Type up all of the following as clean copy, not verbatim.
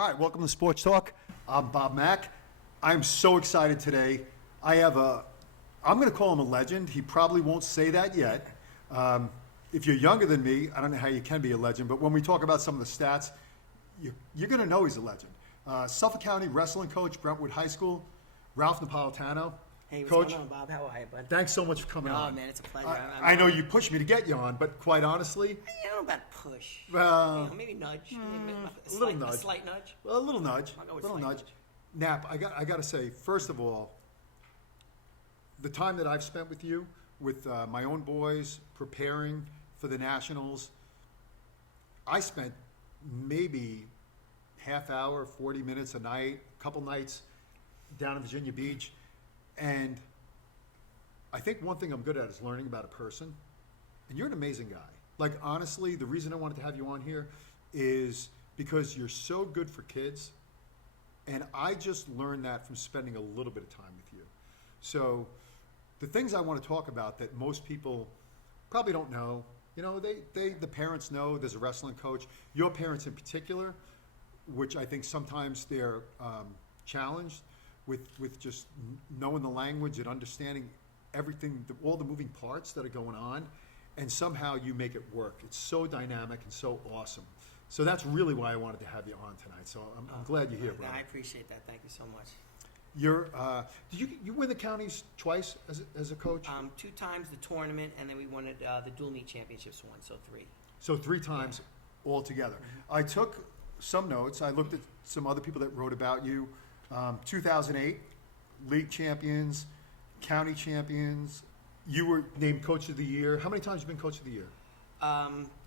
All right, welcome to Sports Talk. I'm Bob Mack. I'm so excited today. I'm going to call him a legend. He probably won't say that yet. If you're younger than me, I don't know how you can be a legend, but when we talk about some of the stats, you're going to know he's a legend. Suffolk County wrestling coach, Brentwood High School, Ralph Napolitano. Hey, what's Coach, going on, Bob? How are you, bud? Thanks so much for coming on. Oh, man, it's a pleasure. I know you pushed me to get you on, but quite honestly, I don't know about push. Well, Maybe nudge. a little nudge. A slight nudge. a little nudge. I'll go with Little slight nudge. Nap, I got to say, first of all, the time that I've spent with you, with my own boys, preparing for the Nationals, I spent maybe half hour, 40 minutes a night, a couple nights down in Virginia Beach. And I think one thing I'm good at is learning about a person. And you're an amazing guy. Like, honestly, the reason I wanted to have you on here is because you're so good for kids. And I just learned that from spending a little bit of time with you. So the things I want to talk about that most people probably don't know, you know, the parents know there's a wrestling coach. Your parents in particular, which I think sometimes they're challenged with just knowing the language and understanding everything, all the moving parts that are going on, and somehow you make it work. It's so dynamic and so awesome. So that's really why I wanted to have you on tonight. So I'm glad you're here, bro. I appreciate that. Thank you so much. Did you win the counties twice as a coach? 2 times the tournament, and then we won the dual meet championships once, so 3. So 3 times altogether. Mm-hmm. I took some notes. I looked at some other people that wrote about you. 2008, league champions, county champions. You were named coach of the year. How many times have you been coach of the year?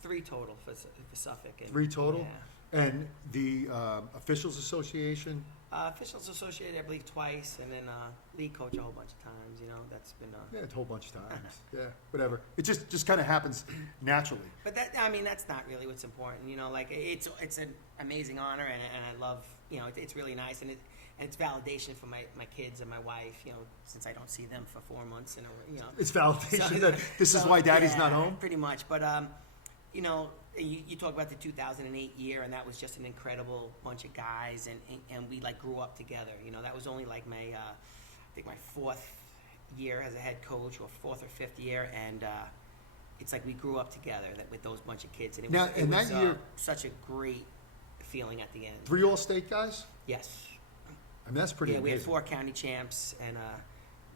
3 total for Suffolk. 3 total? Yeah. And the Officials Association? Officials Associated, I believe, twice, and then league coach a whole bunch of times. You know, that's been. Yeah, a whole bunch of times. Yeah, whatever. It just kind of happens naturally. But that's not really what's important. You know, like it's an amazing honor, and I love. You know, it's really nice, and it's validation for my kids and my wife. You know, since I don't see them for 4 months, it's validation that this is why Daddy's not home. Pretty much, but you know. You talk about the 2008 year, and that was just an incredible bunch of guys, and we like grew up together. You know, that was only like my, I think my 4th year as a head coach, or 4th or 5th year, and it's like we grew up together with those bunch of kids, and it was year, such a great feeling at the end. 3 All-State guys? Yes. I mean, that's pretty amazing. We had 4 county champs and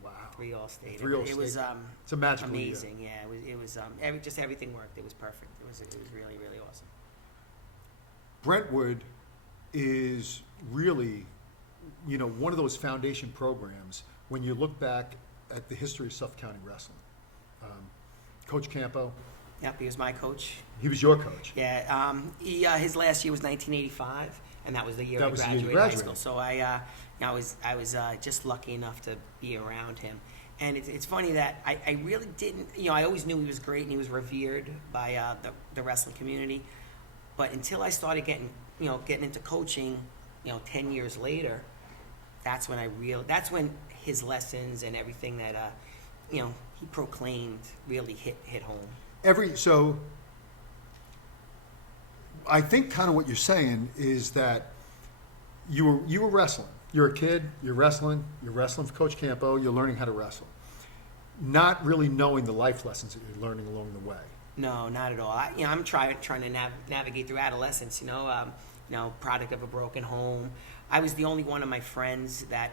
wow. 3 All-State. 3 All-State. It was it's a magical amazing. year. Yeah, it was just everything worked. It was perfect. It was really, really awesome. Brentwood is really, you know, one of those foundation programs when you look back at the history of Suffolk County wrestling. Coach Campo. Yep, he was my coach. He was your coach. Yeah, his last year was 1985, and that was the year I graduated high school. So I was just lucky enough to be around him. And it's funny that I really didn't, you know, I always knew he was great and he was revered by the wrestling community. But until I started getting into coaching, 10 years later, that's when that's when his lessons and everything that, he proclaimed really hit home. So I think kind of what you're saying is that you were wrestling. You're a kid, you're wrestling for Coach Campo, you're learning how to wrestle. Not really knowing the life lessons that you're learning along the way. No, not at all. I'm trying to navigate through adolescence, product of a broken home. I was the only one of my friends that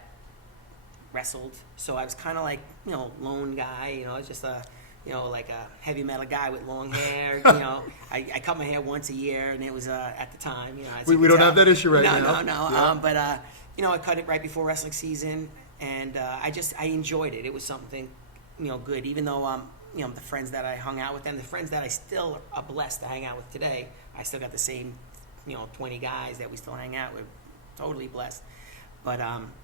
wrestled, so I was kind of like, lone guy, I was just like a heavy metal guy with long hair, I cut my hair once a year, and it was, at the time, We don't have that issue right now. No. Yeah. But I cut it right before wrestling season, and I enjoyed it. It was something, good, even though, the friends that I hung out with and the friends that I still are blessed to hang out with today, I still got the same, 20 guys that we still hang out with, totally blessed. But,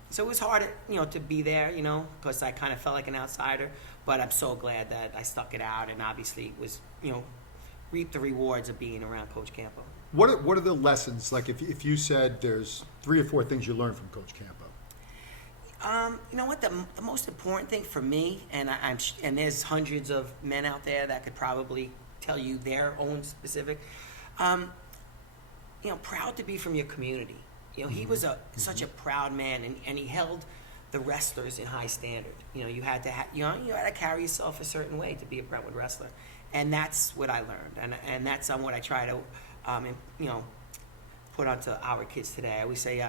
so it was hard, to be there, because I kind of felt like an outsider, but I'm so glad that I stuck it out and obviously was, reaped the rewards of being around Coach Campo. What are the lessons, like if you said there's 3 or 4 things you learned from Coach Campo? You know what, the most important thing for me, and and there's hundreds of men out there that could probably tell you their own specific, proud to be from your community. he was such a proud man, and he held the wrestlers in high standard. You had to you had to carry yourself a certain way to be a Brentwood wrestler, and that's what I learned, and that's what I try to, put onto our kids today. I always say,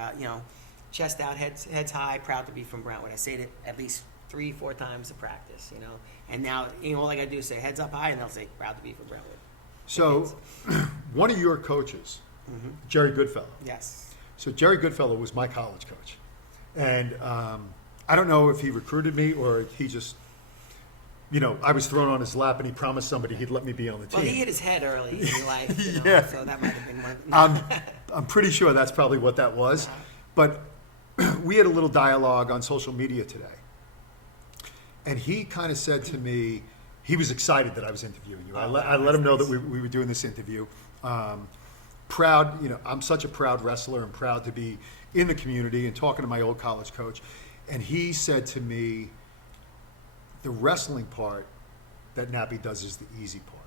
chest out, heads high, proud to be from Brentwood. I say it at least 3-4 times a practice, and now all I gotta do is say heads up high, and they'll say proud to be from Brentwood. So, one of your coaches, Jerry Goodfellow. Yes. So Jerry Goodfellow was my college coach. And I don't know if he recruited me or he just, I was thrown on his lap and he promised somebody he'd let me be on the team. Well, he hit his head early in life, Yeah. so that might have been one. I'm pretty sure that's probably what that was. But we had a little dialogue on social media today. And he kind of said to me, he was excited that I was interviewing you. I let him know that we were doing this interview. Proud, I'm such a proud wrestler and proud to be in the community and talking to my old college coach. And he said to me, the wrestling part that Nappy does is the easy part.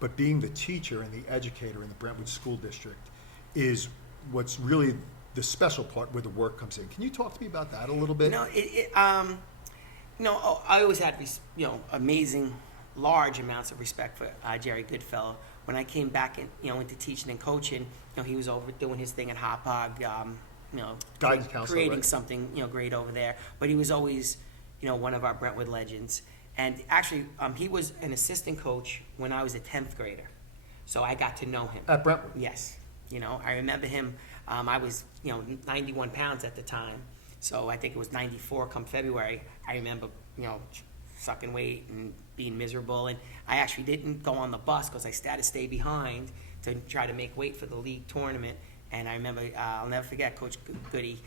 But being the teacher and the educator in the Brentwood School District is what's really the special part where the work comes in. Can you talk to me about that a little bit? I always had, amazing, large amounts of respect for Jerry Goodfellow. When I came back and, into teaching and coaching, he was over doing his thing at Hop Hog, Guidance counselor, creating right? something, great over there. But he was always, one of our Brentwood legends. And actually, he was an assistant coach when I was a 10th grader. So I got to know him. At Brentwood? Yes. I remember him, I was, 91 pounds at the time. So I think it was 94 come February. I remember, sucking weight and being miserable. And I actually didn't go on the bus because I had to stay behind to try to make weight for the league tournament. And I remember, I'll never forget, Coach Goody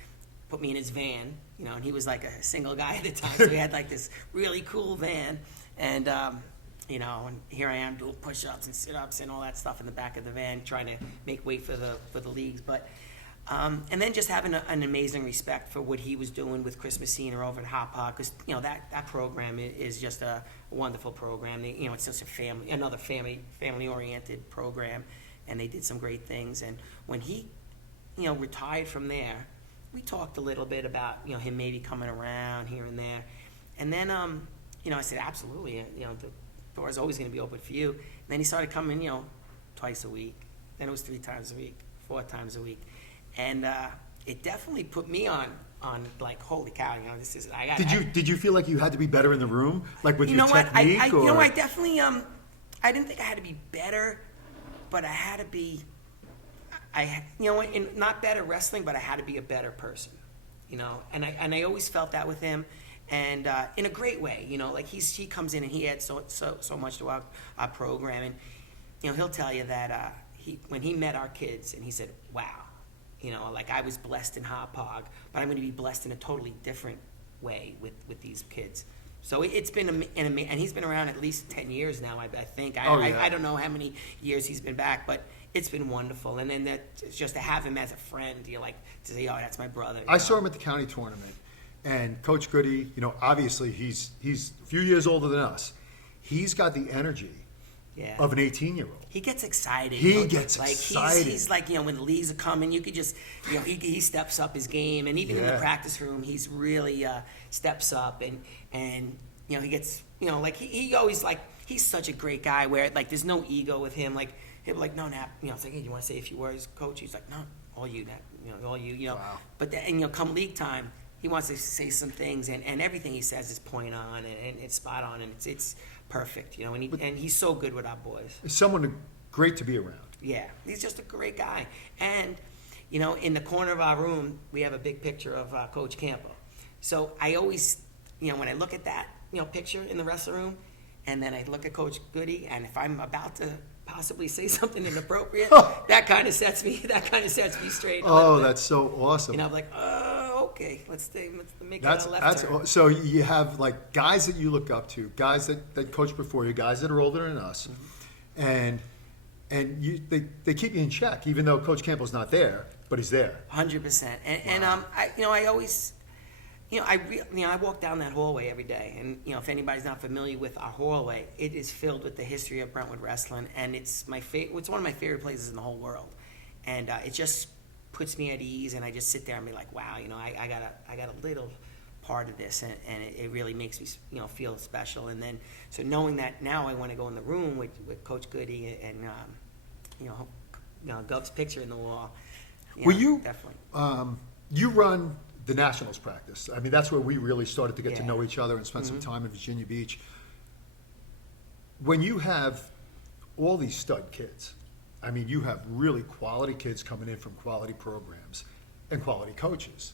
put me in his van, and he was like a single guy at the time. So he had like this really cool van. And, and here I am doing push-ups and sit-ups and all that stuff in the back of the van, trying to make weight for the leagues. But and then just having an amazing respect for what he was doing with Chris Messina over at Hop Hog, because that program is just a wonderful program. It's just another family-oriented program, and they did some great things. And when he, retired from there, we talked a little bit about him maybe coming around here and there, and then I said absolutely, the door's always going to be open for you. And then he started coming, twice a week. Then it was 3 times a week, 4 times a week. And it definitely put me on like, holy cow, this is. Did you feel like you had to be better in the room, like with your technique? I definitely I didn't think I had to be better, but I had to be. Not better wrestling, but I had to be a better person, And I always felt that with him, and in a great way, like he comes in and he adds so much to our program, and he'll tell you that when he met our kids and he said, wow. Like I was blessed in Hop Hog, but I'm going to be blessed in a totally different way with these kids. So it's been and he's been around at least 10 years now, I think. I don't know how many years he's been back, but it's been wonderful. And then just to have him as a friend, like to say, oh, that's my brother. I saw him at the county tournament, and Coach Goody, obviously he's a few years older than us. He's got the energy of an 18-year-old. He gets excited. He gets excited. He's like, when the leagues are coming, you could just, he steps up his game. And even in the practice room, he's really steps up. And he gets, like, he always, like, he's such a great guy where, like, there's no ego with him. Like, he'll be like, no, Nap. It's like, hey, do you want to say a few words, Coach? He's like, no, all you, Nap. All you, Wow. But then, come league time, he wants to say some things. And everything he says is point on and it's spot on. And it's perfect, and he's so good with our boys. Someone great to be around. Yeah, he's just a great guy. And, in the corner of our room, we have a big picture of Coach Campo. So I always, when I look at that, picture in the wrestler room, and then I look at Coach Goody, and if I'm about to possibly say something inappropriate, that kind of sets me straight. Oh, that's so awesome. I'm like, oh, okay, let's make that a left turn. So you have like guys that you look up to, guys that coach before you, guys that are older than us, and they keep you in check, even though Coach Campbell's not there, but he's there. 100%. And I always, I walk down that hallway every day, and if anybody's not familiar with our hallway, it is filled with the history of Brentwood wrestling, and it's one of my favorite places in the whole world, and it just puts me at ease, and I just sit there and be like, wow, I got a little part of this, and it really makes me, feel special. And then, so knowing that now I want to go in the room with Coach Goody and, Gov's picture in the wall. Well, you definitely. You run the Nationals practice. I mean, that's where we really started to get to Yeah. know each other and spend some time in Virginia Beach. When you have all these stud kids, I mean, you have really quality kids coming in from quality programs and quality coaches.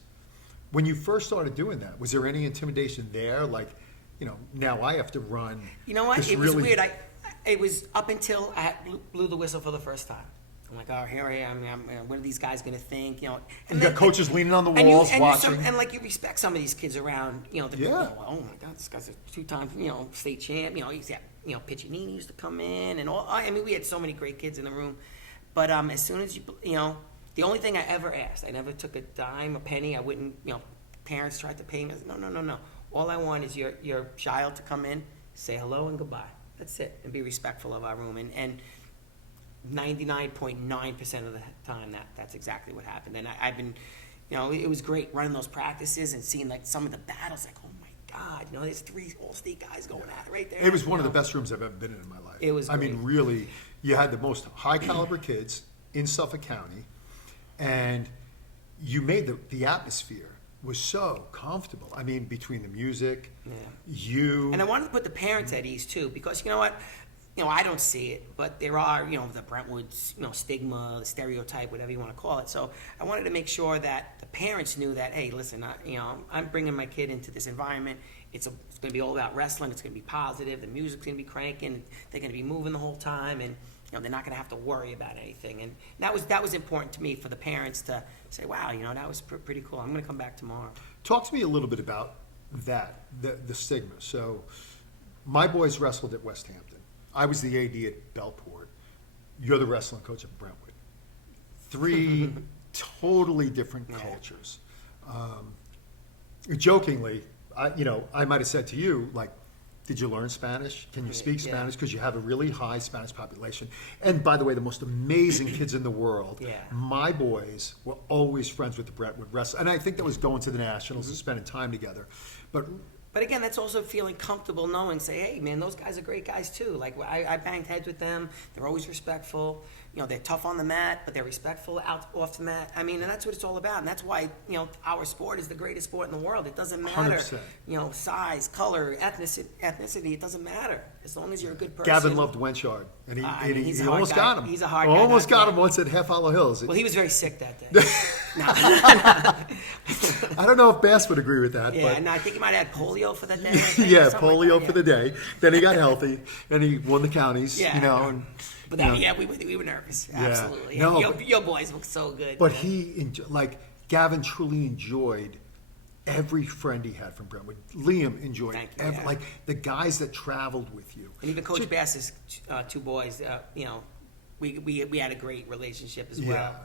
When you first started doing that, was there any intimidation there? Like, now I have to run. You know what? this It was really- weird. It was up until I blew the whistle for the first time. I'm like, oh, here I am. What are these guys going to think? And You got coaches leaning on the and walls you watching. You respect some of these kids around. Oh my God, this guy's a 2-time state champ. He's got Piccinini used to come in and all. I mean, we had so many great kids in the room. But as soon as the only thing I ever asked, I never took a dime, a penny. I wouldn't. Parents tried to pay me. I said, no. All I want is your child to come in, say hello and goodbye. That's it, and be respectful of our room. And 99.9% of the time, that's exactly what happened. And I've been, it was great running those practices and seeing like some of the battles. Like, oh my God, there's 3 all-state guys going at it right there. It was one of the best rooms I've ever been in my life. It was I mean, great. really, you had the most high caliber kids in Suffolk County, and you made the atmosphere was so comfortable. I mean, between the music, you. And I wanted to put the parents at ease too, because you know what? I don't see it, but there are, the Brentwood, stigma, the stereotype, whatever you want to call it. So I wanted to make sure that the parents knew that, hey, listen, I'm bringing my kid into this environment. It's going to be all about wrestling. It's going to be positive. The music's going to be cranking. They're going to be moving the whole time, and they're not going to have to worry about anything. And that was important to me for the parents to say, wow, that was pretty cool. I'm going to come back tomorrow. Talk to me a little bit about that, the stigma. So my boys wrestled at West Hampton. I was the AD at Bellport. You're the wrestling coach at Brentwood. 3 totally different cultures. Jokingly, I might have said to you, like, did you learn Spanish? Can you speak Spanish? Because you have a really high Spanish population. And by the way, the most amazing kids in the world. Yeah. My boys were always friends with the Brentwood wrestlers. And I think that was going to the Nationals and spending time together. But again, that's also feeling comfortable knowing, say, hey, man, those guys are great guys too. Like, I banged heads with them. They're always respectful. They're tough on the mat, but they're respectful off the mat. I mean, and that's what it's all about. And that's why, our sport is the greatest sport in the world. It doesn't matter, 100%. Size, color, ethnicity. It doesn't matter as long as you're a good person. Gavin loved Wenchard, and he almost got him. He's a hard guy. Almost got him once at Half Hollow Hills. Well, he was very sick that day. I don't know if Bass would agree with that. Yeah, but I think he might have had polio for that day. yeah, polio for the day. Then he got healthy, and he won the counties. Yeah. And, But we were nervous. Yeah. Absolutely. No, your boys look so good. But Gavin truly enjoyed every friend he had from Brentwood. Liam enjoyed like the guys that traveled with you. And even Coach Bass's 2 boys, we had a great relationship as well.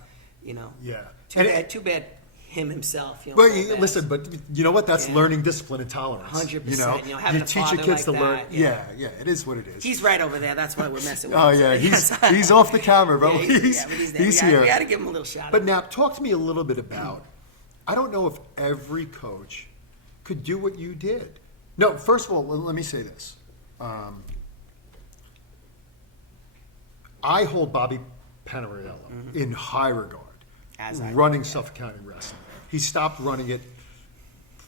Yeah. Too bad him himself. But listen, but you know what? That's learning discipline and tolerance. 100%. You teach your kids to learn. That, yeah, it is what it is. He's right over there. That's why we're messing with Oh him. yeah, he's off the camera, bro. But he's here. We got to give him a little shout But out. now, talk to me a little bit about. I don't know if every coach could do what you did. No, first of all, let me say this. I hold Bobby Panariello in high regard. Running Suffolk County Wrestling. He stopped running it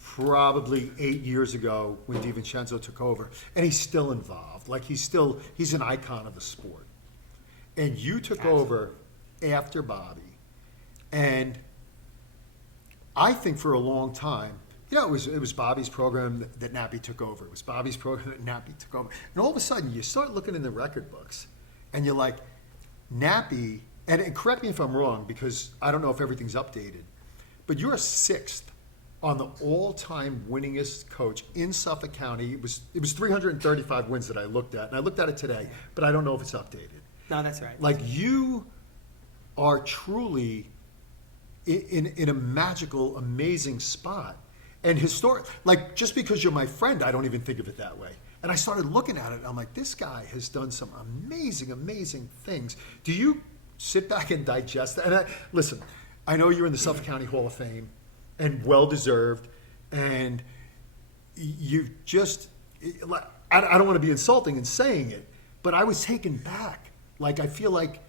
probably 8 years ago when DiVincenzo took over, and he's still involved. Like he's an icon of the sport. And you took over after Bobby, and I think for a long time, it was Bobby's program that Nappy took over. It was Bobby's program that Nappy took over. And all of a sudden, you start looking in the record books, and you're like, Nappy. And correct me if I'm wrong, because I don't know if everything's updated, but you're 6th on the all-time winningest coach in Suffolk County. It was 335 wins that I looked at, and I looked at it today, but I don't know if it's updated. No, that's right. Like, you are truly in a magical, amazing spot. And historic, like, just because you're my friend, I don't even think of it that way. And I started looking at it, and I'm like, this guy has done some amazing, amazing things. Do you sit back and digest that? And listen, I know you're in the Suffolk County Hall of Fame, and well-deserved, and you just, I don't want to be insulting in saying it, but I was taken back. Like, I feel like,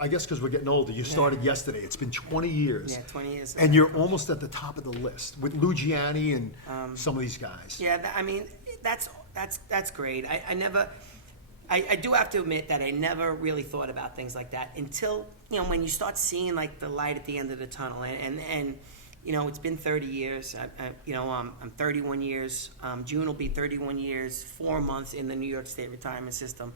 I guess because we're getting older, you started yesterday. It's been 20 years. Yeah, 20 years. And you're almost at the top of the list with Lou Gianni and some of these guys. Yeah, I mean, that's great. I do have to admit that I never really thought about things like that until, when you start seeing like the light at the end of the tunnel. And it's been 30 years. I'm 31 years. June will be 31 years, 4 months in the New York State retirement system.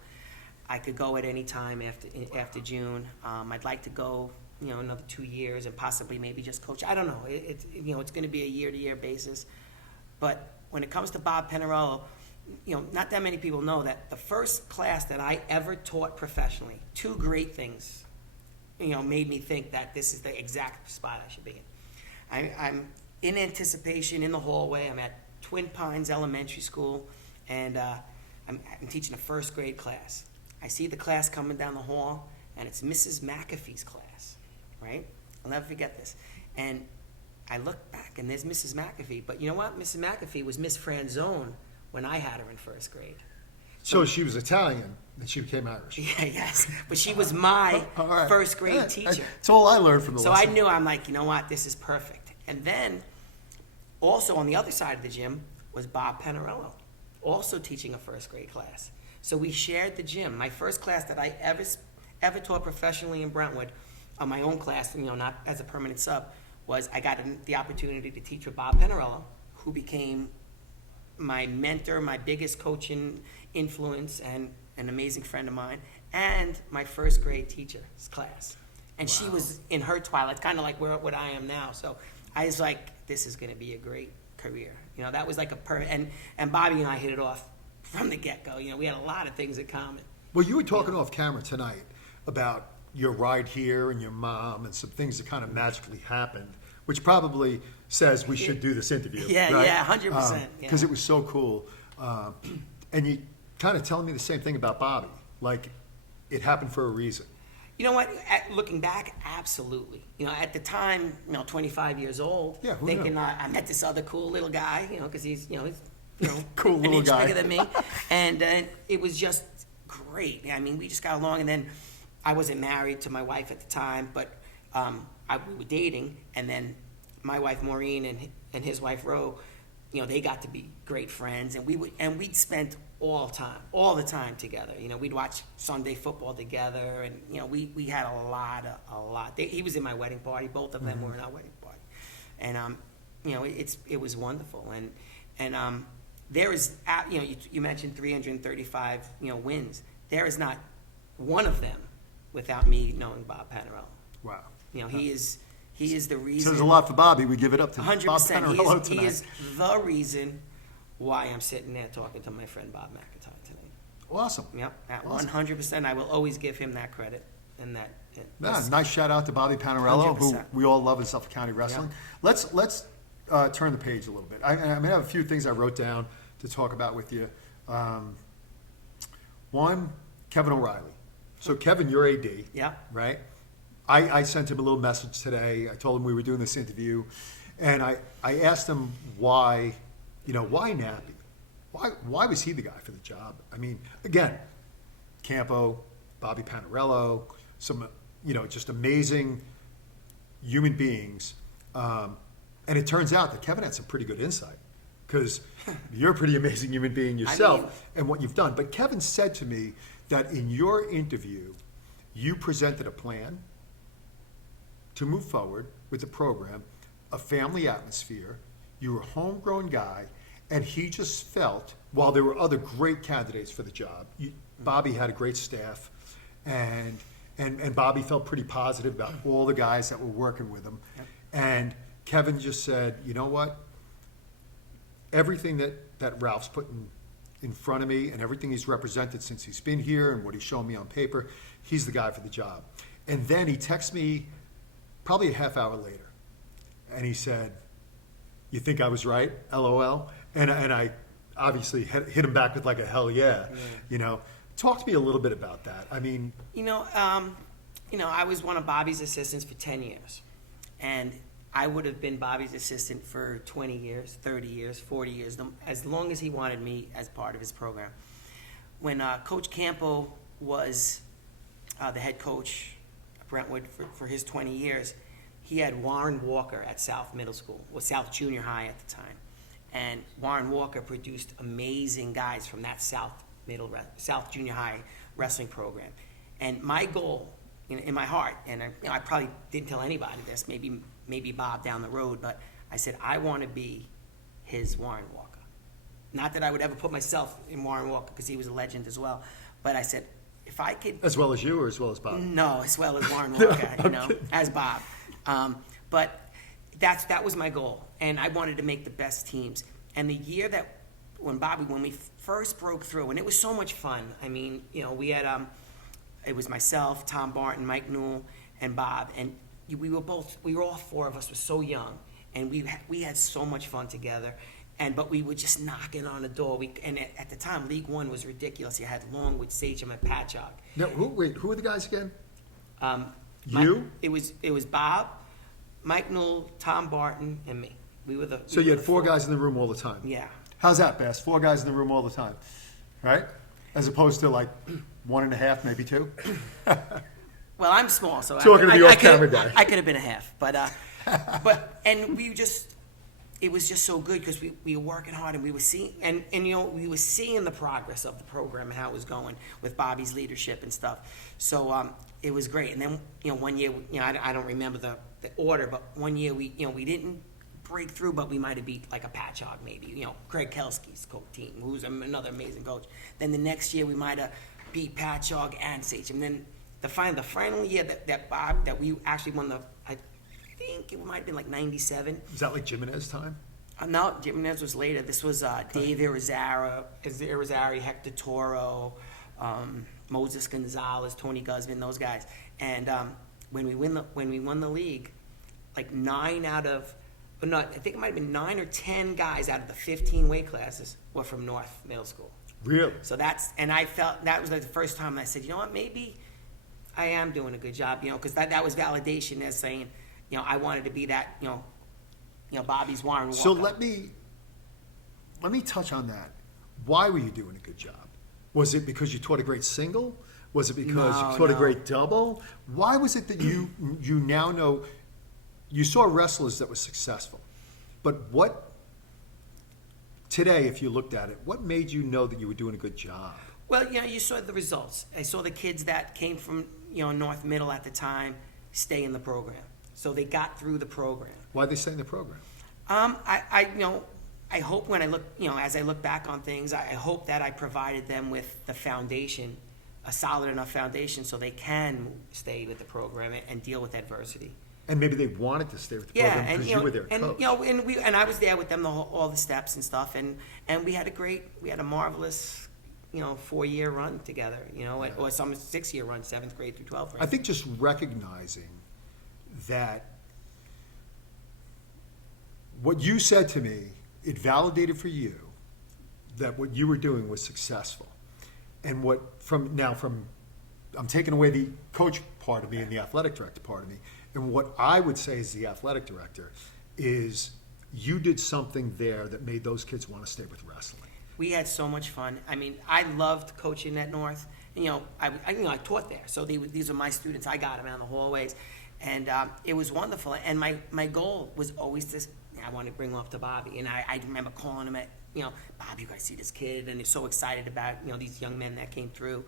I could go at any time after June. I'd like to go, another 2 years and possibly maybe just coach. I don't know. It's going to be a year-to-year basis. But when it comes to Bob Panarello, not that many people know that the first class that I ever taught professionally, 2 great things, made me think that this is the exact spot I should be in. I'm in anticipation in the hallway. I'm at Twin Pines Elementary School, and I'm teaching a first grade class. I see the class coming down the hall, and it's Mrs. McAfee's class, right? I'll never forget this. And I look back, and there's Mrs. McAfee. But you know what? Mrs. McAfee was Miss Franzone when I had her in first grade. So she was Italian, and she became Irish. Yeah, yes. But she was my right. first grade teacher. That's all I learned from the So lesson. I knew, I'm like, you know what? This is perfect. And then, also on the other side of the gym was Bob Panarello, also teaching a first grade class. So we shared the gym. My first class that I ever taught professionally in Brentwood, my own class, not as a permanent sub, was I got the opportunity to teach with Bob Panarello, who became my mentor, my biggest coaching influence, and an amazing friend of mine, and my first grade teacher's class. And she was in her twilight, kind of like what I am now. So I was like, this is going to be a great career. That was like and Bobby and I hit it off from the get-go. We had a lot of things in common. Well, you were talking off camera tonight about your ride here and your mom and some things that kind of magically happened, which probably says we should do this interview. Yeah, right? yeah, 100%. Because it was so cool. And you kind of telling me the same thing about Bobby. Like, it happened for a reason. You know what? Looking back, absolutely. At the time, 25 years old, thinking I met this other cool little guy, because he's cool little an inch guy. bigger than me, and it was just great. I mean, we just got along, and then I wasn't married to my wife at the time, but we were dating, and then my wife Maureen and his wife Ro, they got to be great friends, and we'd spent all the time together. We'd watch Sunday football together, and we had a lot. He was in my wedding party. Both of them were in our wedding party, and it was wonderful. And there is, you mentioned 335 wins. There is not one of them without me knowing Bob Panarello. Wow. He is the reason. So there's a lot for Bobby. We give it up to 100%. Bob Panarello tonight. He is the reason why I'm sitting there talking to my friend Bob McIntyre today. Awesome. Yep, at Awesome. 100%. I will always give him that credit. And that. Nice shout out to Bobby Panarello, who 100%. we all love in Suffolk County Wrestling. Yep. Let's turn the page a little bit. I have a few things I wrote down to talk about with you. One, Kevin O'Reilly. So Kevin, you're AD, Yeah. right? I sent him a little message today. I told him we were doing this interview, and I asked him why Nappy? Why was he the guy for the job? I mean, again, Campo, Bobby Panarello, some just amazing human beings, and it turns out that Kevin had some pretty good insight, because you're a pretty amazing human being yourself and what you've done. But Kevin said to me that in your interview, you presented a plan to move forward with the program, a family atmosphere. You were a homegrown guy, and he just felt, while there were other great candidates for the job, Bobby had a great staff, and Bobby felt pretty positive about all the guys that were working with him. Yep. And Kevin just said, you know what? Everything that Ralph's put in front of me and everything he's represented since he's been here and what he's shown me on paper, he's the guy for the job. And then he texted me probably a half hour later, and he said, you think I was right? LOL. And I obviously hit him back with like a hell yeah. Talk to me a little bit about that. I mean, I was one of Bobby's assistants for 10 years. and I would have been Bobby's assistant for 20 years, 30 years, 40 years, as long as he wanted me as part of his program. When Coach Campo was the head coach at Brentwood for his 20 years, he had Warren Walker at South Middle School, or South Junior High at the time. And Warren Walker produced amazing guys from that South Junior High wrestling program. And my goal in my heart, and I probably didn't tell anybody this, maybe Bob down the road, but I said, I want to be his Warren Walker. Not that I would ever put myself in Warren Walker, because he was a legend as well, but I said, if I could... As well as you, or as well as Bob? No, as well as Warren Walker, as Bob. But that was my goal, and I wanted to make the best teams. And the year that, when we first broke through, and it was so much fun. I mean, we had, it was myself, Tom Barton, Mike Newell, and Bob, and we were all four of us were so young, and we had so much fun together. But we were just knocking on the door. And at the time, League One was ridiculous. You had Longwood, Sachem, and Patchogue. No, who are the guys again? It was Bob, Mike Newell, Tom Barton, and me. So you had four guys in the room all the time? Yeah. How's that, Bass? 4 guys in the room all the time, right? As opposed to like 1.5, maybe 2? Well, I'm small, so Talking to the off-camera guy. I could have been a half, and it was just so good because we were working hard, and we were seeing we were seeing the progress of the program and how it was going with Bobby's leadership and stuff. So it was great. And then one year, I don't remember the order, but one year we didn't break through, but we might have beat like a Patchogue maybe. Craig Kelsky's team, who's another amazing coach. Then the next year we might have beat Patchogue and Sachem. Then the final year that we actually won I think it might have been like 97. Was that like Jimenez time? No, Jimenez was later. This was Dave Irizarry, Hector Toro, Moses Gonzalez, Tony Guzman, those guys. And when we won the league, like I think it might have been 9 or 10 guys out of the 15 weight classes were from North Middle School. Really? So and I felt that was like the first time I said, you know what, maybe I am doing a good job, because that was validation as saying, I wanted to be that, Bobby's Warren Walker. So let me touch on that. Why were you doing a good job? Was it because you taught a great single? Was it because you taught a great double? Why was it that you now know you saw wrestlers that were successful, but what today, if you looked at it, what made you know that you were doing a good job? Well, you saw the results. I saw the kids that came from North Middle at the time stay in the program. So they got through the program. Why'd they stay in the program? I hope when I look, as I look back on things, I hope that I provided them with the foundation, a solid enough foundation, so they can stay with the program and deal with adversity. And maybe they wanted to stay with the program because you were their coach. And I was there with them all the steps and stuff, and we had a marvelous 4-year run together, or some 6-year run, 7th grade through 12th grade. I think just recognizing that what you said to me, it validated for you that what you were doing was successful. And I'm taking away the coach part of me and the athletic director part of me. And what I would say as the athletic director is you did something there that made those kids want to stay with wrestling. We had so much fun. I mean, I loved coaching at North. I taught there, so these are my students. I got them out in the hallways, and it was wonderful. And my goal was always to, I wanted to bring them up to Bobby, and I remember calling him at, Bobby, you guys see this kid, and he's so excited about these young men that came through,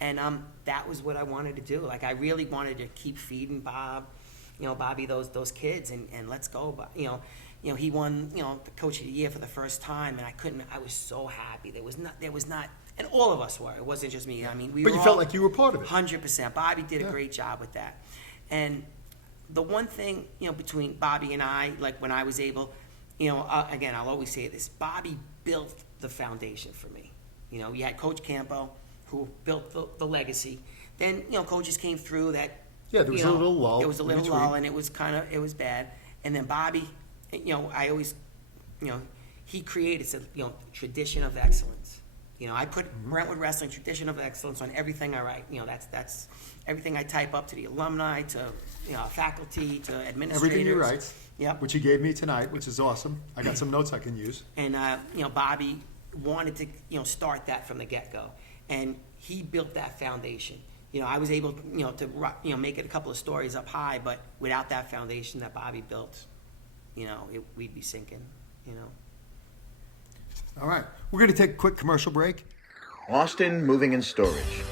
and that was what I wanted to do. Like I really wanted to keep feeding Bobby those kids, and let's go. But he won the coach of the year for the first time, and I was so happy. There was not, and all of us were. It wasn't just me. I mean, but you felt like you were part of it. 100%. Bobby did a great job with that. And the one thing between Bobby and I, like when I was able, again, I'll always say this: Bobby built the foundation for me. You had Coach Campo, who built the legacy. Then coaches came through that. Yeah, there was a little lull. There was a little lull, and it was bad. And then Bobby, I always, he created a tradition of excellence. You know, I put Brentwood Wrestling tradition of excellence on everything I write. You know, that's everything I type up to the alumni, to faculty, to administrators. Everything you write. Yep. Which you gave me tonight, which is awesome. I got some notes I can use. And Bobby wanted to start that from the get-go, and he built that foundation. You know, I was able to make it a couple of stories up high, but without that foundation that Bobby built, we'd be sinking. All right, we're going to take a quick commercial break. Austin Moving and Storage,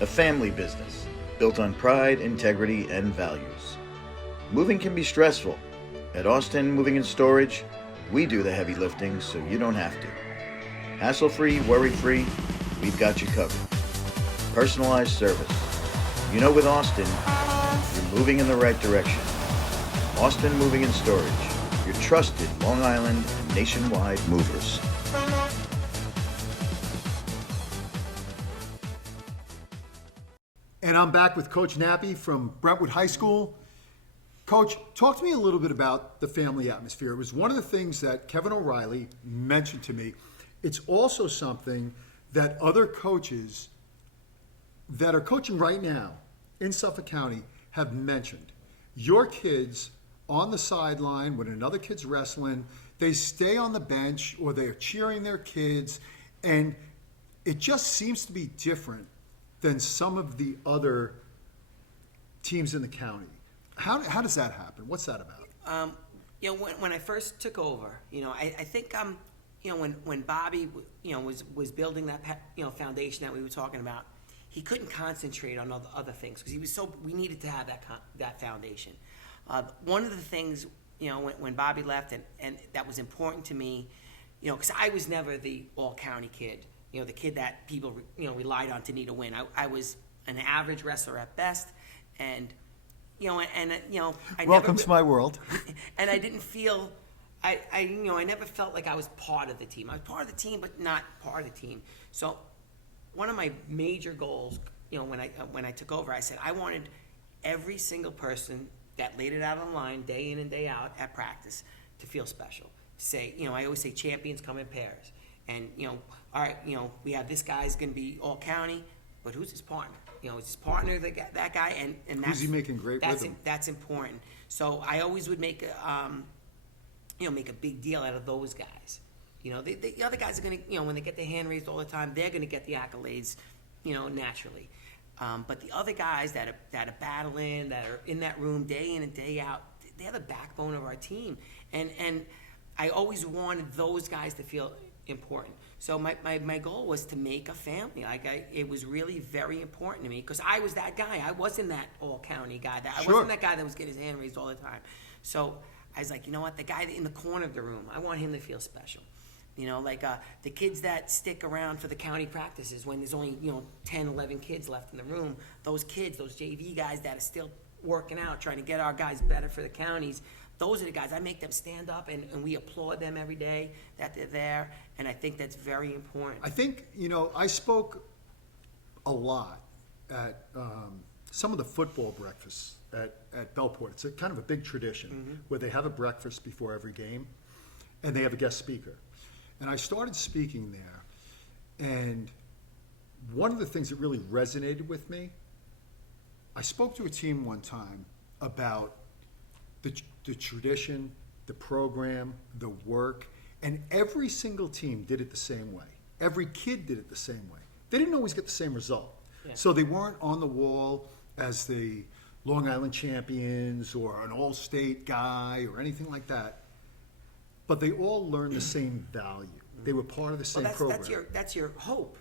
a family business built on pride, integrity, and values. Moving can be stressful. At Austin Moving and Storage, we do the heavy lifting so you don't have to. Hassle-free, worry-free, we've got you covered. Personalized service. With Austin, you're moving in the right direction. Austin Moving and Storage, your trusted Long Island and nationwide movers. And I'm back with Coach Nappy from Brentwood High School. Coach, talk to me a little bit about the family atmosphere. It was one of the things that Kevin O'Reilly mentioned to me. It's also something that other coaches that are coaching right now in Suffolk County have mentioned. Your kids on the sideline when another kid's wrestling, they stay on the bench or they're cheering their kids, and it just seems to be different than some of the other teams in the county. How does that happen? What's that about? When I first took over, I think when Bobby was building that foundation that we were talking about, he couldn't concentrate on other things because we needed to have that foundation. One of the things when Bobby left and that was important to me, because I was never the all county kid, the kid that people relied on to need a win. I was an average wrestler at best, and I Welcome never, to my world. and I didn't feel. I never felt like I was part of the team. I was part of the team, but not part of the team. So one of my major goals, when I took over, I said I wanted every single person that laid it out on the line day in and day out at practice to feel special. Say, I always say champions come in pairs. And, all right, we have this guy's going to be all county, but who's his partner? Is his partner that guy? And that's, who's he making great with him? That's important. So I always would make a big deal out of those guys. The other guys are going to, when they get their hand raised all the time, they're going to get the accolades, naturally. But the other guys that are battling, that are in that room day in and day out, they're the backbone of our team. And I always wanted those guys to feel important. So my goal was to make a family. It was really very important to me because I was that guy. I wasn't that all-county guy. I wasn't that guy that was getting his hand raised all the time. So I was like, you know what? The guy in the corner of the room, I want him to feel special. The kids that stick around for the county practices when there's only, 10, 11 kids left in the room, those kids, those JV guys that are still working out, trying to get our guys better for the counties, those are the guys. I make them stand up, and we applaud them every day that they're there, and I think that's very important. I think, I spoke a lot at some of the football breakfasts at Bellport. It's kind of a big tradition where they have a breakfast before every game, and they have a guest speaker. And I started speaking there, and one of the things that really resonated with me, I spoke to a team one time about the tradition, the program, the work, and every single team did it the same way. Every kid did it the same way. They didn't always get the same result. Yeah. So they weren't on the wall as the Long Island champions or an all-state guy or anything like that. But they all learned the same value. They were part of the same program. That's your hope,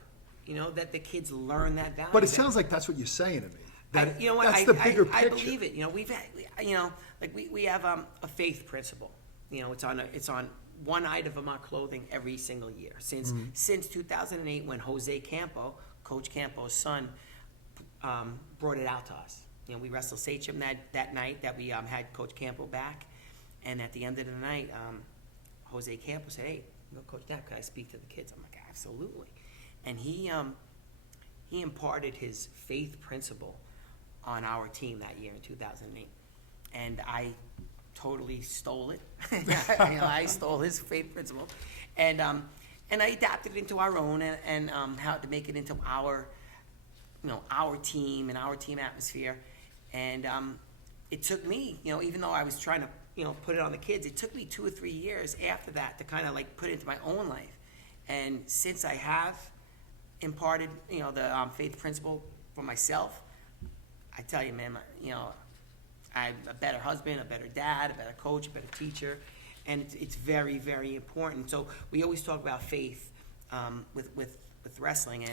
that the kids learn that value. But it sounds like that's what you're saying to me. That's the bigger picture. I believe it. We've had, we have a faith principle. It's on one item of our clothing every single year since 2008 when Jose Campo, Coach Campo's son, brought it out to us. We wrestled Sachem that night that we had Coach Campo back, and at the end of the night, Jose Campo said, "Hey, Coach Knapp, can I speak to the kids?" I'm like, "Absolutely," and he imparted his faith principle on our team that year in 2008, and I totally stole it. I stole his faith principle, and and I adapted it into our own and how to make it into our, our team and our team atmosphere. And it took me, even though I was trying to, put it on the kids, it took me 2 or 3 years after that to kind of like put it into my own life. And since I have imparted, the faith principle for myself, I tell you, man, I'm a better husband, a better dad, a better coach, a better teacher, and it's very, very important. So we always talk about faith with wrestling,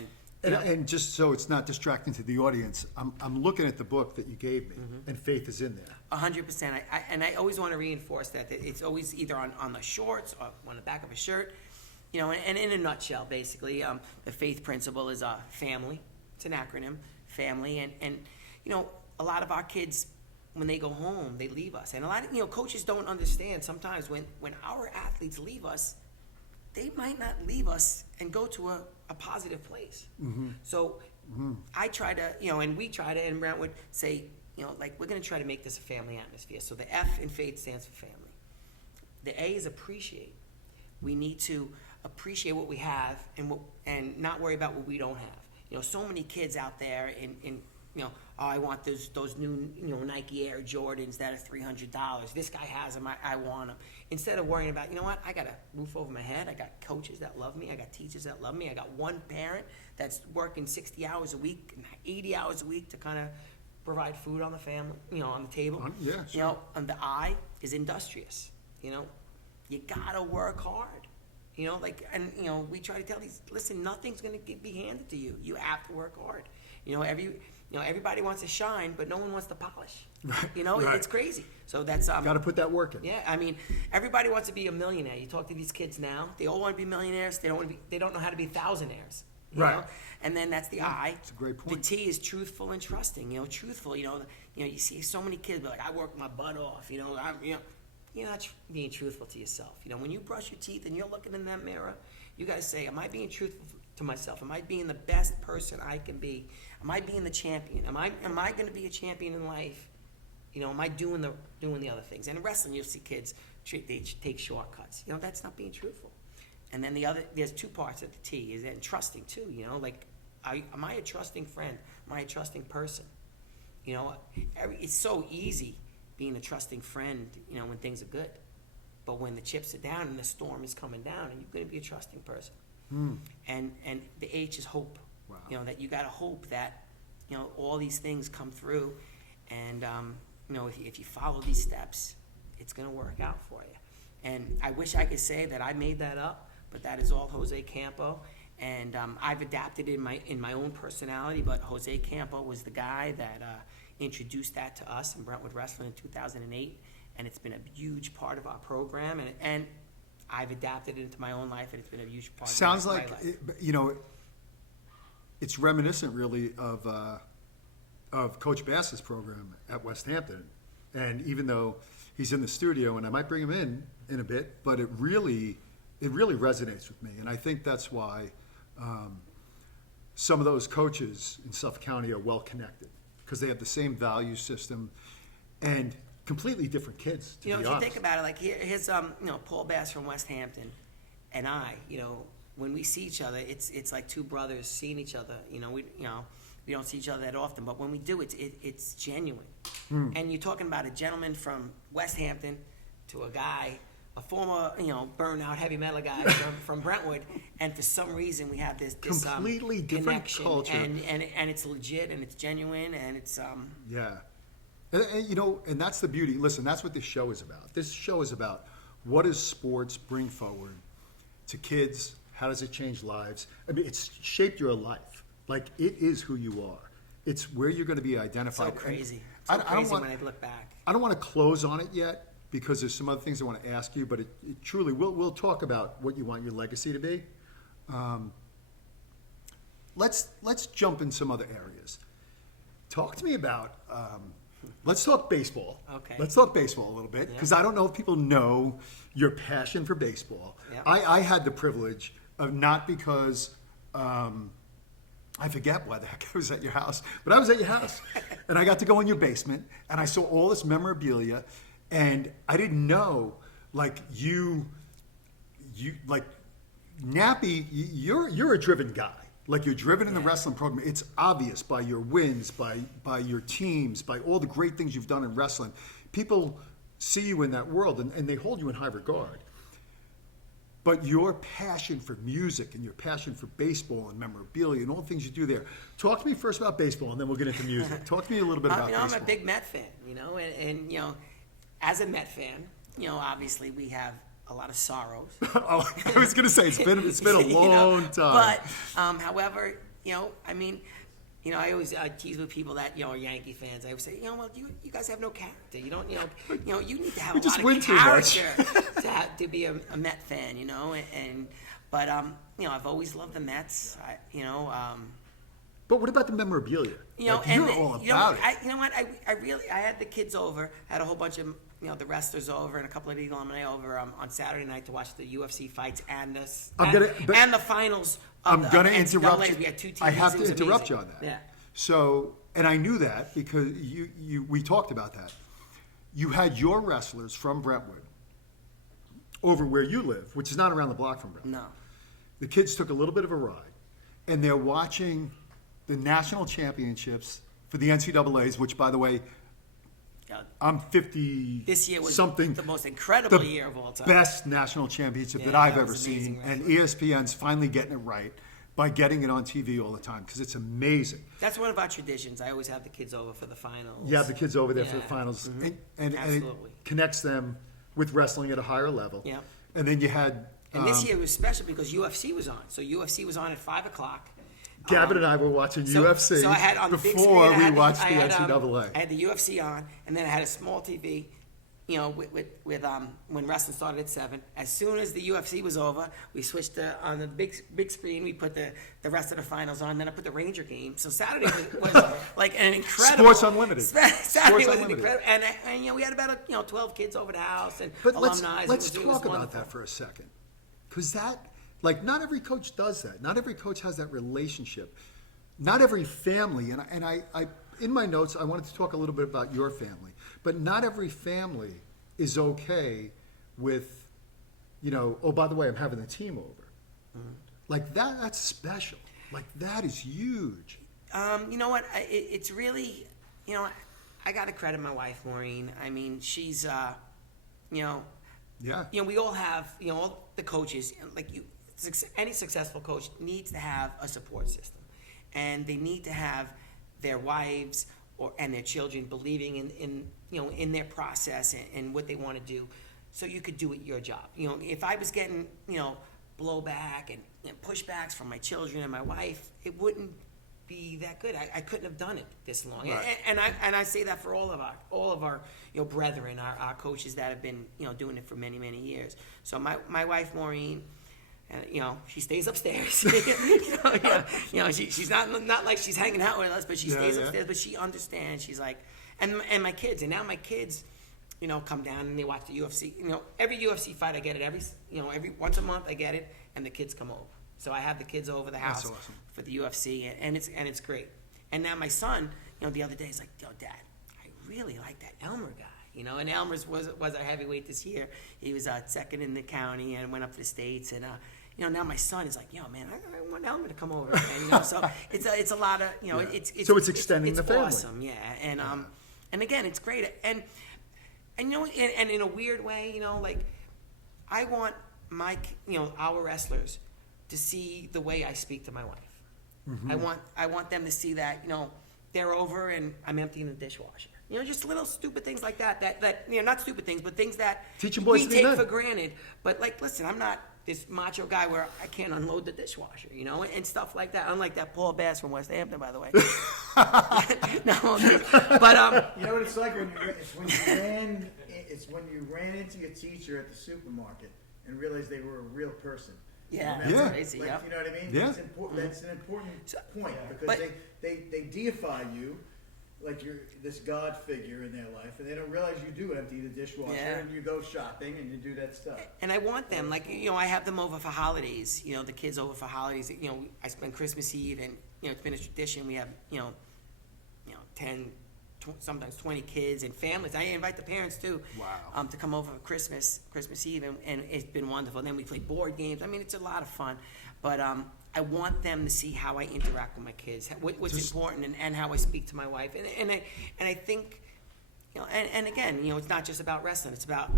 and just so it's not distracting to the audience, I'm looking at the book that you gave me, and faith is in there. 100%. I always want to reinforce that it's always either on the shorts or on the back of a shirt, and in a nutshell, basically, the faith principle is family. It's an acronym, family, and a lot of our kids, when they go home, they leave us, and a lot of coaches don't understand sometimes when our athletes leave us, they might not leave us and go to a positive place. So I try to, and we try to in Brentwood say, like, we're going to try to make this a family atmosphere. So the F in faith stands for family. The A is appreciate. We need to appreciate what we have and not worry about what we don't have. So many kids out there in oh, I want those new Nike Air Jordans that are $300. This guy has them. I want them. Instead of worrying about, what, I got a roof over my head. I got coaches that love me. I got teachers that love me. I got one parent that's working 60 hours a week and 80 hours a week to kind of provide food on the family, on the table. Yeah, sure. And the I is industrious. You gotta work hard. We try to tell these, listen, nothing's gonna be handed to you. You have to work hard. Everybody wants to shine, but no one wants to polish. Right. Right. It's crazy. So that's got to put that work in. Yeah, I mean, everybody wants to be a millionaire. You talk to these kids now; they all want to be millionaires. They don't know how to be thousandaires. Right. And then that's the I. That's a great point. The T is truthful and trusting. Truthful. You see so many kids be like, I work my butt off. You're not being truthful to yourself. When you brush your teeth and you're looking in that mirror, you got to say, am I being truthful to myself? Am I being the best person I can be? Am I being the champion? Am I going to be a champion in life? Am I doing the other things? And in wrestling, you'll see kids they take shortcuts. That's not being truthful. And then there's two parts of the T. Is that trusting too? Am I a trusting friend? Am I a trusting person? It's so easy being a trusting friend. When things are good, but when the chips are down and the storm is coming down, and you're going to be a trusting person. And the H is hope. Wow. That you got to hope that all these things come through, and if you follow these steps, it's going to work out for you. And I wish I could say that I made that up, but that is all Jose Campo. And I've adapted in my own personality, but Jose Campo was the guy that introduced that to us in Brentwood Wrestling in 2008, and it's been a huge part of our program. And I've adapted it into my own life, and it's been a huge part Sounds of my like life. It's reminiscent, really, of Coach Bass's program at West Hampton. And even though he's in the studio, and I might bring him in a bit, but it really resonates with me. And I think that's why some of those coaches in Suffolk County are well connected, because they have the same value system and completely different kids. To be honest, if you think about it, like here's Paul Bass from West Hampton, and I, when we see each other, it's like two brothers seeing each other. We don't see each other that often, but when we do, it's genuine. And you're talking about a gentleman from West Hampton to a guy, a former burnout heavy metal guy from Brentwood, and for some reason we have this completely different connection, culture, and it's legit and it's genuine and it's yeah. And that's the beauty. Listen, that's what this show is about. This show is about what does sports bring forward to kids. How does it change lives? I mean, it's shaped your life. Like, it is who you are. It's where you're going to be identified. So crazy. I don't want, when I look back. I don't want to close on it yet, because there's some other things I want to ask you, but it truly, we'll talk about what you want your legacy to be. Let's jump in some other areas. Talk to me about, let's talk baseball. Okay. Let's talk baseball a little bit, because I don't know if people know your passion for baseball. Yeah. I had the privilege of, not because I forget why the heck I was at your house, but I was at your house, and I got to go in your basement, and I saw all this memorabilia, and I didn't know, like, you Nappy, you're a driven guy. Like you're driven in the wrestling program. It's obvious by your wins, by your teams, by all the great things you've done in wrestling. People see you in that world and they hold you in high regard. But your passion for music and your passion for baseball and memorabilia and all the things you do there. Talk to me first about baseball and then we'll get into music. Talk to me a little bit about baseball. I'm a big Met fan, and as a Met fan, obviously we have a lot of sorrows. Oh, I was going to say, it's been a long time. But, however, I always tease with people that, are Yankee fans. I always say, well, you guys have no character. You don't, you need to have a lot of character to be a Met fan, But I've always loved the Mets, But what about the memorabilia? You're all about it. I had the kids over, had a whole bunch of, the wrestlers over and a couple of the alumni over on Saturday night to watch the UFC fights and the finals. I'm going to interrupt you. We had 2 teams. I have to interrupt you on that. Yeah. So, and I knew that because we talked about that. You had your wrestlers from Brentwood over where you live, which is not around the block from Brentwood. No. The kids took a little bit of a ride, and they're watching the national championships for the NCAAs, which, by the way, I'm 50. This year was something the most incredible year of all time. Best national championship that I've ever seen, and ESPN's finally getting it right by getting it on TV all the time because it's amazing. That's one of our traditions. I always have the kids over for the finals. You have the kids over there for the finals, and it connects them with wrestling at a higher level. Yeah. And then you had. And this year was special because UFC was on. So UFC was on at 5:00. Gavin and I were watching UFC so I had on the big before screen, we watched the NCAA. I had the UFC on, and then I had a small TV, with when wrestling started at 7. As soon as the UFC was over, we switched on the big screen. We put the rest of the finals on. Then I put the Ranger game. So Saturday was like an incredible Sports Unlimited. Saturday was incredible, and we had about 12 kids over the house and but alumni. Let's talk about that for a second, because that. Like, not every coach does that. Not every coach has that relationship. Not every family, and I in my notes, I wanted to talk a little bit about your family, but not every family is okay with, oh, by the way, I'm having the team over. Mm-hmm. Like, that's special. Like, that is huge. You know what? It's really, I got to credit my wife, Maureen. I mean, she's, Yeah. We all have, all the coaches, like you, any successful coach needs to have a support system, and they need to have their wives and their children believing in their process and what they want to do, so you could do it your job. If I was getting blowback and pushbacks from my children and my wife, it wouldn't be that good. I couldn't have done it this long. Right. And I say that for all of our brethren, our coaches that have been doing it for many, many years. So my wife Maureen. She stays upstairs. She's not like she's hanging out with us, but she stays upstairs. But she understands. She's like, and my kids, and now my kids, come down and they watch the UFC. Every UFC fight I get it every once a month I get it, and the kids come over. So I have the kids over the house for the UFC, and it's great. And now my son, the other day he's like, "Yo, Dad, I really like that Elmer guy." And Elmer's was a heavyweight this year. He was second in the county and went up to the States. And, now my son is like, man, I want Elmer to come over. And, so it's a lot of, it's extending the family. It's awesome, yeah. And again, it's great. And in a weird way, like, I want our wrestlers to see the way I speak to my wife. Mm-hmm. I want them to see that, they're over and I'm emptying the dishwasher. Just little stupid things like that not stupid things, but things that we take for granted. But, like, listen, I'm not this macho guy where I can't unload the dishwasher, and stuff like that. Unlike that Paul Bass from West Hampton, by the way. No, but you know what it's like it's when you ran into your teacher at the supermarket and realized they were a real person. Yeah, that's crazy. Like, you know what I mean? Yeah. That's an important point because they deify you like you're this God figure in their life, and they don't realize you do empty the dishwasher and you go shopping and you do that stuff. And I want them, like, I have them over for holidays, the kids over for holidays. I spend Christmas Eve, and, it's been a tradition. We have, 10, sometimes 20 kids and families. I invite the parents too. Wow. To come over for Christmas Eve, and it's been wonderful. And then we play board games. I mean, it's a lot of fun. But I want them to see how I interact with my kids, what's important, and how I speak to my wife. And I think, you know, and again, you know, it's not just about wrestling. It's about,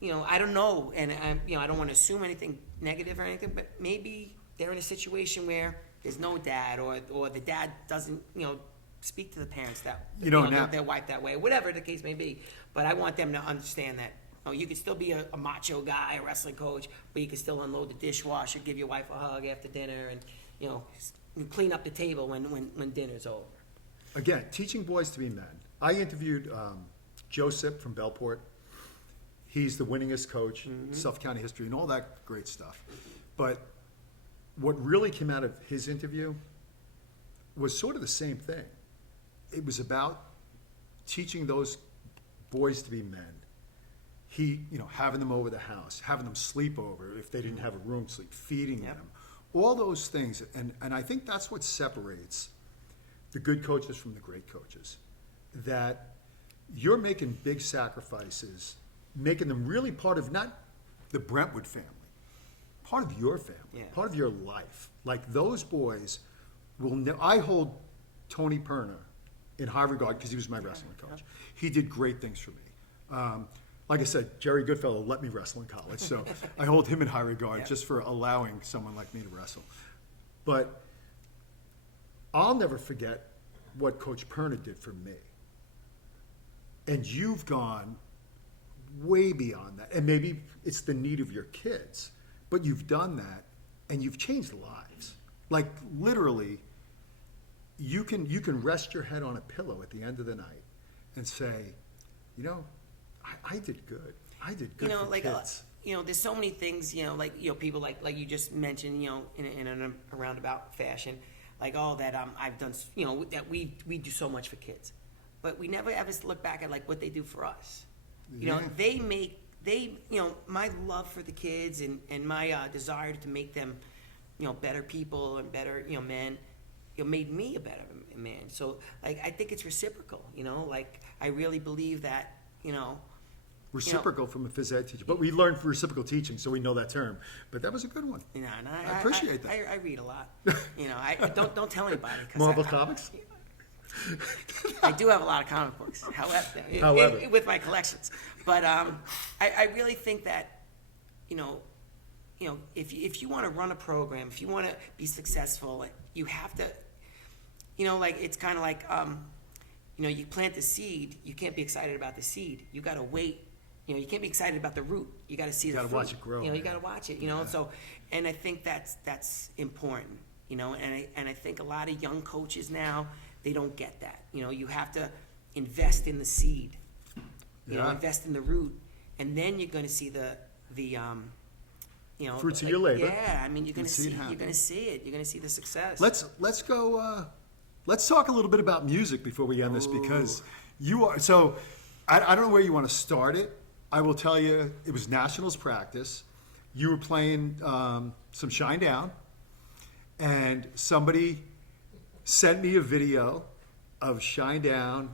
you know, I don't know, and you know, I don't want to assume anything negative or anything, but maybe they're in a situation where there's no dad, or the dad doesn't, you know, speak to the parents that, you know, their wife that way, whatever the case may be. But I want them to understand that, you know, you can still be a macho guy, a wrestling coach, but you can still unload the dishwasher, give your wife a hug after dinner, and, you know, clean up the table when dinner's over. Again, teaching boys to be men. I interviewed Joseph from Bellport. He's the winningest coach in Suffolk County history and all that great stuff. But what really came out of his interview was sort of the same thing. It was about teaching those boys to be men. He, you know, having them over the house, having them sleep over if they didn't have a room to sleep, feeding them, all those things. And I think that's what separates the good coaches from the great coaches. That you're making big sacrifices, making them really part of not the Brentwood family, part of your family, part of your life. Like those boys will I hold Tony Perna in high regard because he was my wrestling coach. He did great things for me. Like I said, Jerry Goodfellow let me wrestle in college, so I hold him in high regard just for allowing someone like me to wrestle. But I'll never forget what Coach Perna did for me. And you've gone way beyond that. And maybe it's the need of your kids, but you've done that and you've changed lives. Like literally, you can rest your head on a pillow at the end of the night and say, you know, I did good. I did good. You know, for like kids. You know, there's so many things. You know, like, you know, people like you just mentioned. You know, in a roundabout fashion, like all that I've done. You know, that we do so much for kids, but we never ever look back at like what they do for us. You know, you know, my love for the kids and my desire to make them, you know, better people and better, you know, men, you know, made me a better man. So, like, I think it's reciprocal, you know, like, I really believe that, you know. Reciprocal from a phys ed teacher. But we learned reciprocal teaching, so we know that term. But that was a good one. You know, and I appreciate that. I read a lot. You know, I don't tell anybody. Marvel Comics? I do have a lot of comic books, however. With my collections. But I really think that, you know, if you want to run a program, if you want to be successful, you have to, you know, like, it's kind of like, you know, you plant the seed, you can't be excited about the seed. You got to wait. You know, you can't be excited about the root. You got to see the fruit. You got to watch it grow. You know, you got to watch it, you know. So, and I think that's important, you know, and I think a lot of young coaches now, they don't get that. You know, you have to invest in the seed, you know, invest in the root, and then you're going to see the you know, fruits of your labor. Yeah, I mean, you're going to see it. You're going to see the success. Let's go. Let's talk a little bit about music before we end this, because you are so. I don't know where you want to start it. I will tell you, it was Nationals practice. You were playing some Shine Down, and somebody sent me a video of Shine Down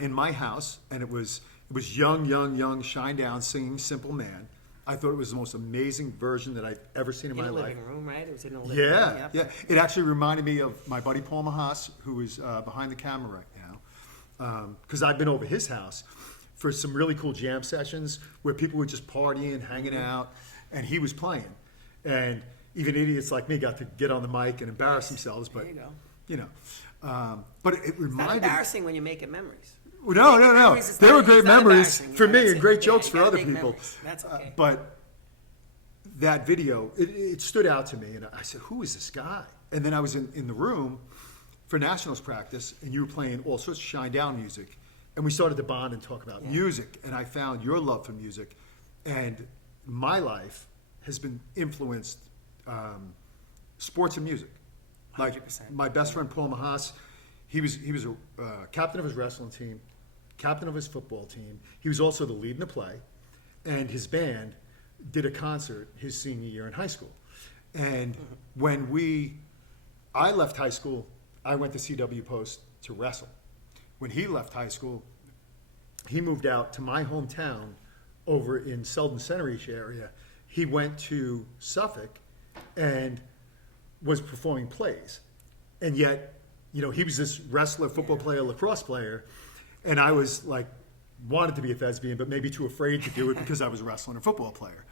in my house, and it was young Shine Down singing Simple Man. I thought it was the most amazing version that I've ever seen in my life. In the living room, right? It was in the living room. Yeah. It actually reminded me of my buddy Paul Mahas, who is behind the camera right now, because I've been over his house for some really cool jam sessions where people were just partying, hanging out, and he was playing. And even idiots like me got to get on the mic and embarrass themselves, but, you know. But it reminded me. It's not embarrassing when you're making memories. No. They were great memories for me and great jokes for other people. Memories. That's okay. But that video, it stood out to me, and I said, who is this guy? And then I was in the room for Nationals practice, and you were playing all sorts of Shine Down music, and we started to bond and talk about music, and I found your love for music, and my life has been influenced sports and music. Like 100%. My best friend Paul Mahas, he was a captain of his wrestling team, captain of his football team. He was also the lead in the play, and his band did a concert his senior year in high school. And when I left high school, I went to CW Post to wrestle. When he left high school, he moved out to my hometown over in Selden Centerish area. He went to Suffolk and was performing plays. And yet, you know, he was this wrestler, football player, lacrosse player. And I was like, wanted to be a thespian, but maybe too afraid to do it because I was a wrestler and a football player.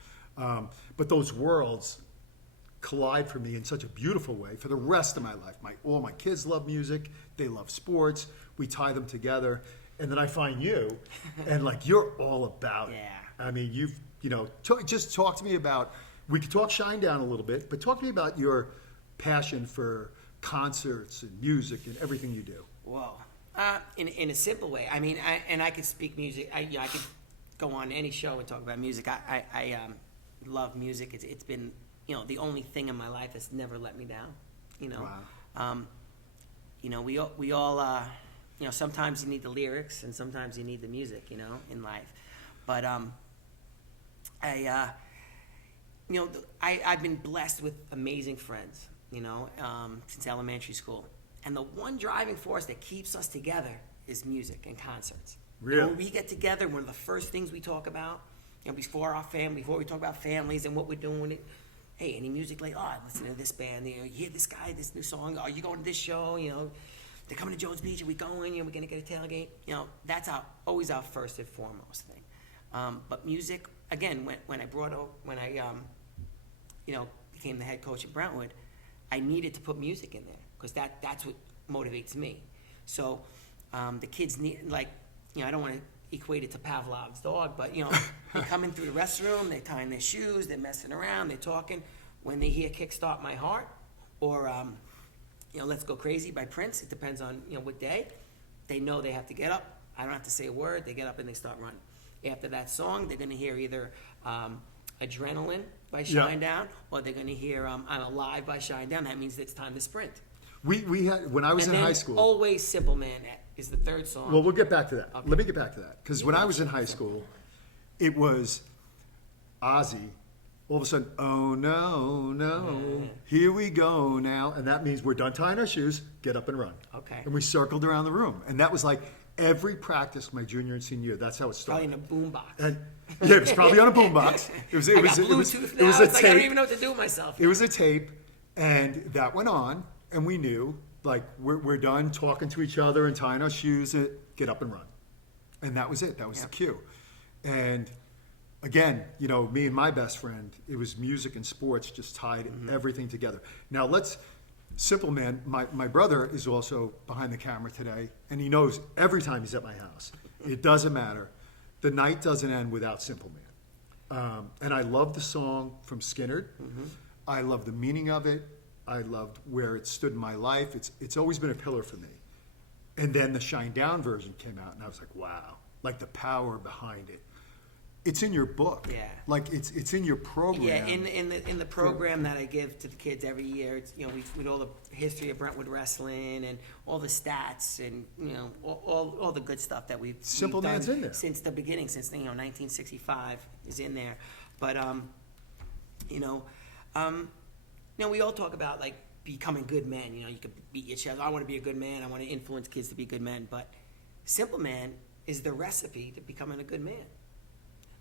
But those worlds collide for me in such a beautiful way for the rest of my life. All my kids love music. They love sports. We tie them together. And then I find you, and like, you're all about it. Yeah. I mean, just talk to me about, we could talk Shinedown a little bit, but talk to me about your passion for concerts and music and everything you do. Whoa. In a simple way. I mean, I could speak music. I could go on any show and talk about music. I love music. It's been, you know, the only thing in my life that's never let me down. You know. Wow. You know, we all you know, sometimes you need the lyrics and sometimes you need the music, you know, in life. But you know, I've been blessed with amazing friends, you know, since elementary school. And the one driving force that keeps us together is music and concerts. Really? And when we get together, one of the first things we talk about, you know, before we talk about families and what we're doing, hey, any music, like, oh, listen to this band, you know, you hear this guy, this new song, are you going to this show, you know, they're coming to Jones Beach, are we going, you know, we're going to get a tailgate, you know, that's always our first and foremost thing. But music, again, when I you know, became the head coach at Brentwood, I needed to put music in there because that's what motivates me. So the kids need, like, you know, I don't want to equate it to Pavlov's dog, but, you know, they come in through the restroom, they're tying their shoes, they're messing around, they're talking. When they hear Kickstart My Heart or, you know, Let's Go Crazy by Prince, it depends on, you know, what day, they know they have to get up. I don't have to say a word. They get up and they start running. After that song, they're going to hear either Adrenaline by Shinedown, or they're going to hear I'm Alive by Shinedown. That means it's time to sprint. We had, when I was in high school. Always Simple Man is the third song. Well, we'll get back to that. Okay. Let me get back to that. Because when I was in high school, it was Ozzy. All of a sudden, oh no, no, here we go now. And that means we're done tying our shoes, get up and run. Okay. And we circled around the room. And that was like every practice my junior and senior year. That's how it started. Probably in a boombox. And yeah, it was probably on a boombox. It was I got Bluetooth now. It was a It's like I don't tape. even know what to do with myself. It was a tape, and that went on, and we knew, like, we're done talking to each other and tying our shoes, and get up and run. And that was it. That was the cue. And again, you know, me and my best friend, it was music and sports just tied everything together. Now Simple Man, my brother is also behind the camera today, and he knows every time he's at my house. It doesn't matter. The night doesn't end without Simple Man. And I love the song from Skinner. I love the meaning of it. I loved where it stood in my life. It's always been a pillar for me. And then the Shinedown version came out, and I was like, wow, like the power behind it. It's in your book. Yeah. Like it's in your program. Yeah, in the program that I give to the kids every year, it's, you know, we all the history of Brentwood wrestling and all the stats and, you know, all the good stuff that we've Simple done Man's in there since the beginning, since, you know, 1965 is in there. But you know, we all talk about, like, becoming good men. You know, you could beat your chest. I want to be a good man. I want to influence kids to be good men. But Simple Man is the recipe to becoming a good man.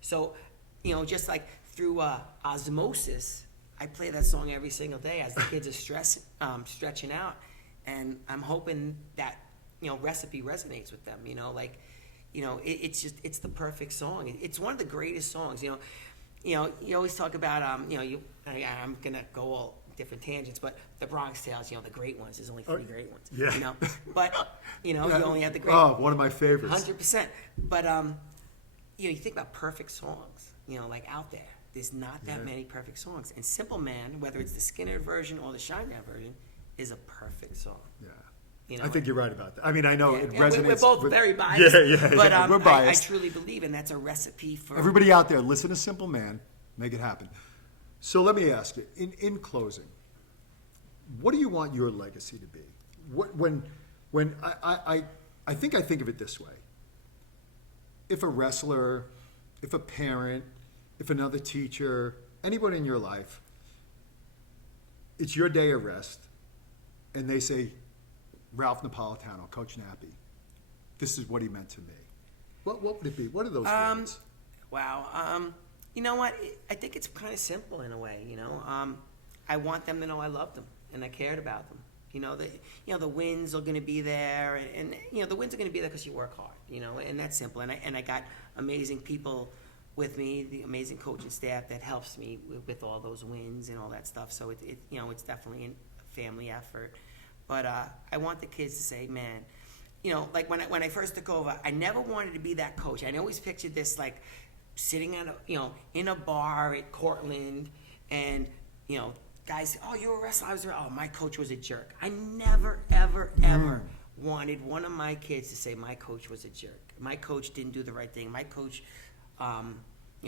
So, you know, just like through osmosis, I play that song every single day as the kids are stretching out, and I'm hoping that, you know, recipe resonates with them. You know, like, you know, it's the perfect song. It's one of the greatest songs. You know, you always talk about you know, I'm gonna go all different tangents, but the Bronx Tales, you know, the great ones. There's only 3 great ones. Yeah. You know, but you know, you only have the great. Oh, one of my favorites. 100%. But you know, you think about perfect songs, you know, like out there. There's not that many perfect songs. And Simple Man, whether it's the Skinner version or the Shinedown version, is a perfect song. Yeah. You know, I think you're right about that. I mean, I know it resonates. We're both with, very biased. But we're biased. I truly believe, and that's a recipe for Everybody out there, listen to Simple Man, make it happen. So let me ask you, in closing, what do you want your legacy to be? When I think of it this way. If a wrestler, if a parent, if another teacher, anyone in your life, it's your day of rest, and they say, Ralph Napolitano, Coach Nappy, this is what he meant to me. What would it be? What are those words? Wow. You know what? I think it's kind of simple in a way. I want them to know I loved them and I cared about them. The wins are going to be there, and the wins are going to be there because you work hard. And that's simple. And I got amazing people with me, the amazing coaching staff that helps me with all those wins and all that stuff. So it's definitely a family effort. But I want the kids to say, man, like when I first took over, I never wanted to be that coach. I always pictured this like sitting at in a bar at Cortland, and guys, oh, you're a wrestler. Oh, my coach was a jerk. I never, ever, ever wanted one of my kids to say my coach was a jerk. My coach didn't do the right thing. My coach,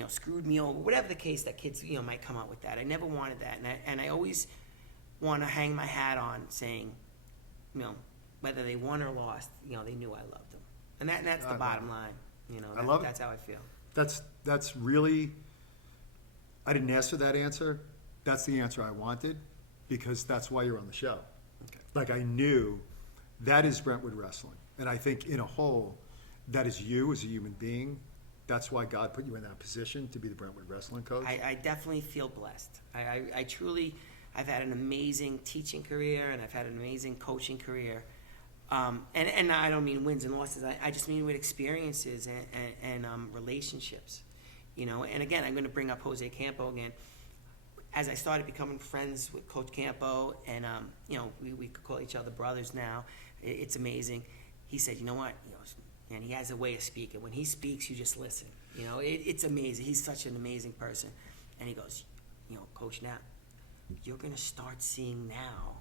screwed me over. Whatever the case, that kids, might come out with that. I never wanted that, and I always want to hang my hat on saying, whether they won or lost, they knew I loved them, and that's the bottom line. I love it. That's how I feel. That's really. I didn't ask for that answer. That's the answer I wanted, because that's why you're on the show. Okay. Like, I knew that is Brentwood Wrestling. And I think in a whole, that is you as a human being. That's why God put you in that position to be the Brentwood Wrestling coach. I definitely feel blessed. I truly, I've had an amazing teaching career, and I've had an amazing coaching career. And I don't mean wins and losses. I just mean with experiences and relationships. And again, I'm going to bring up Jose Campo again. As I started becoming friends with Coach Campo, and we could call each other brothers now. It's amazing. He said, you know what, and he has a way of speaking. When he speaks, you just listen. It's amazing. He's such an amazing person. And he goes, Coach, now you're going to start seeing now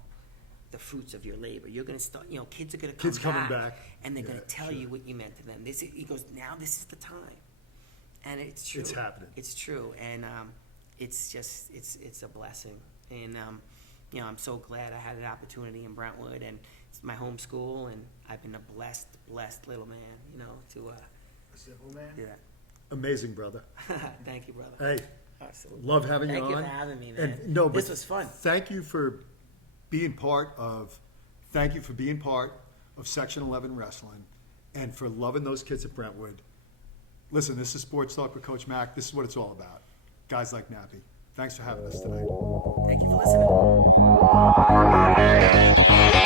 the fruits of your labor. You're going to start. Kids are going to come coming back, and they're going to tell you what you meant to them. He goes, now this is the time, and it's true. It's happening. It's true, and it's just it's a blessing, and I'm so glad I had an opportunity in Brentwood, and it's my home school, and I've been a blessed little man, to A simple man. yeah. Amazing, brother. Thank you, brother. Hey, Absolutely. love having you on. Thank you for having me, man. And, no, this but was fun. Thank you for being part of Section 11 Wrestling, and for loving those kids at Brentwood. Listen, this is Sports Talk with Coach Mack. This is what it's all about. Guys like Nappy. Thanks for having us tonight. Thank you for listening.